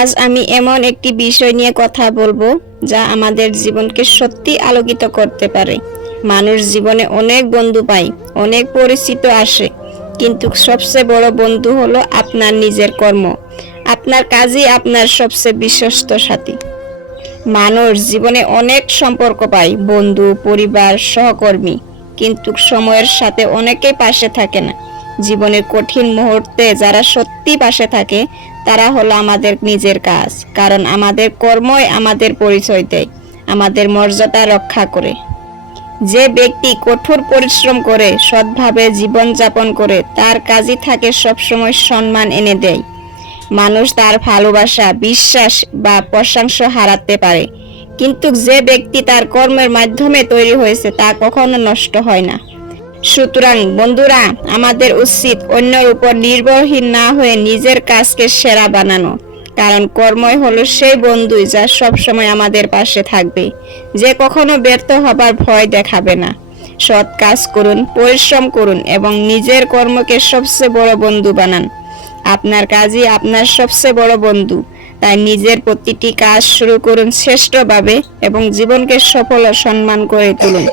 আজ আমি এমন একটি বিষয় নিয়ে কথা বলব যা আমাদের জীবনকে সত্যি আলোকিত করতে পারে। মানুষ জীবনে অনেক বন্ধু পায়, অনেক পরিচিত আসে, কিন্তু সবচেয়ে বড় বন্ধু হলো আপনার নিজের কর্ম। আপনার কাজই আপনার সবচেয়ে বিশ্বস্ত সাথী। মানুষ জীবনে অনেক সম্পর্ক পায়, বন্ধু, পরিবার, সহকর্মী, কিন্তু সময়ের সাথে অনেকেই পাশে থাকে না। জীবনের কঠিন মুহূর্তে যারা সত্যি পাশে থাকে, তারা হলো আমাদের নিজের কাজ। কারণ আমাদের কর্মই আমাদের পরিচয় দেয়, আমাদের মর্যাদা রক্ষা করে। যে ব্যক্তি কঠোর পরিশ্রম করে, সৎভাবে জীবনযাপন করে, তার কাজই থাকে সবসময় সম্মান এনে দেয়। মানুষ তার ভালোবাসা, বিশ্বাস বা প্রশংসা হারাতে পারে। কিন্তু যে ব্যক্তি তার কর্মের মাধ্যমে তৈরি হয়েছে, তা কখনো নষ্ট হয় না। সুতরাং, বন্ধুরা, আমাদের উচিত অন্যের উপর নির্ভরহীন না হয়ে নিজের কাজকে সেরা বানানো। কারণ কর্মই হলো সেই বন্ধুই যা সবসময় আমাদের পাশে থাকবে। যে কখনো ব্যর্থ হবার ভয় দেখাবে না। সৎ কাজ করুন, পরিশ্রম করুন এবং নিজের কর্মকে সবচেয়ে বড় বন্ধু বানান। আপনার কাজই আপনার সবচেয়ে বড় বন্ধু। তাই নিজের প্রতিটি কাজ শুরু করুন শ্রেষ্ঠভাবে এবং জীবনকে সফল ও সম্মান করে তুলুন।